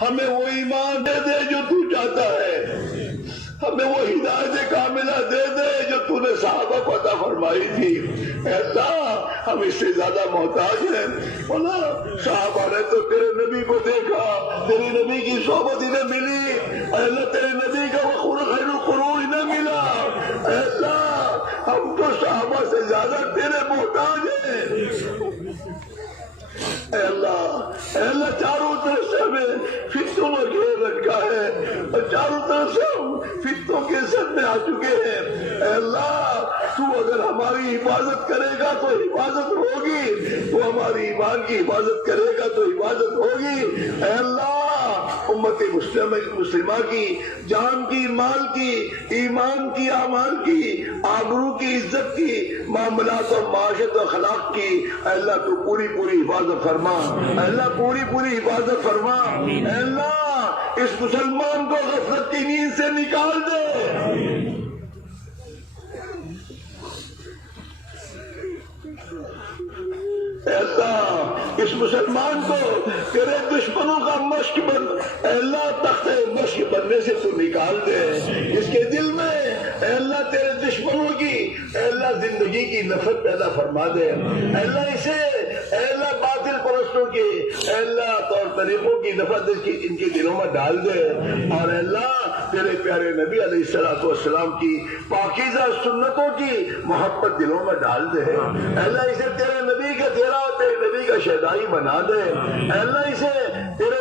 ہمیں وہ ایمان دے دے جو تو چاہتا ہے، ہمیں وہ ہدایت کاملہ دے دے جو تو نے صحابہ کو عطا فرمائی تھی۔ اے اللہ ہم اس سے زیادہ محتاج ہیں۔ اللہ صحابہ نے تو تیرے نبی کو دیکھا، تیرے نبی کی صحبت انہیں ملی، اے اللہ تیرے نبی کا وہ خیر القرون انہیں ملا۔ اے اللہ ہم تو صحابہ سے زیادہ تیرے محتاج ہیں۔ اے اللہ چاروں طرف سے ہمیں فتنوں میں گھیر رکھا ہے اور چاروں طرف سے ہم فتنوں کے زد میں آ چکے ہیں۔ اے اللہ تو اگر ہماری حفاظت کرے گا تو حفاظت ہوگی، تو ہماری ایمان کی حفاظت کرے گا تو حفاظت ہوگی۔ اے اللہ امت مسلمہ کی جان کی، مال کی، ایمان کی، اعمال کی، آبرو کی، عزت کی، معاملات اور معاشرت و اخلاق کی اے اللہ تو پوری حفاظت فرما۔ اے اللہ پوری حفاظت فرما۔ اے اللہ اس مسلمان کو غفلت کی نیند سے نکال دے۔ اے اللہ اس مسلمان کو تیرے دشمنوں کا مشق بن، اے اللہ تخت مشق بننے سے تو نکال دے۔ اس کے دل میں اے اللہ تیرے دشمنوں کی اے اللہ زندگی کی نفرت پیدا فرما دے۔ اے اللہ اسے اے اللہ باطل پرستوں کی اے اللہ طور طریقوں کی نفرت ان کے دلوں میں ڈال دے، اور اے اللہ تیرے پیارے نبی علیہ السلام کی پاکیزہ سنتوں کی محبت دلوں میں ڈال دے۔ اے اللہ اسے تیرے نبی کا تیرا اور تیرے نبی کا شہدائی بنا دے۔ اے اللہ اسے تیرے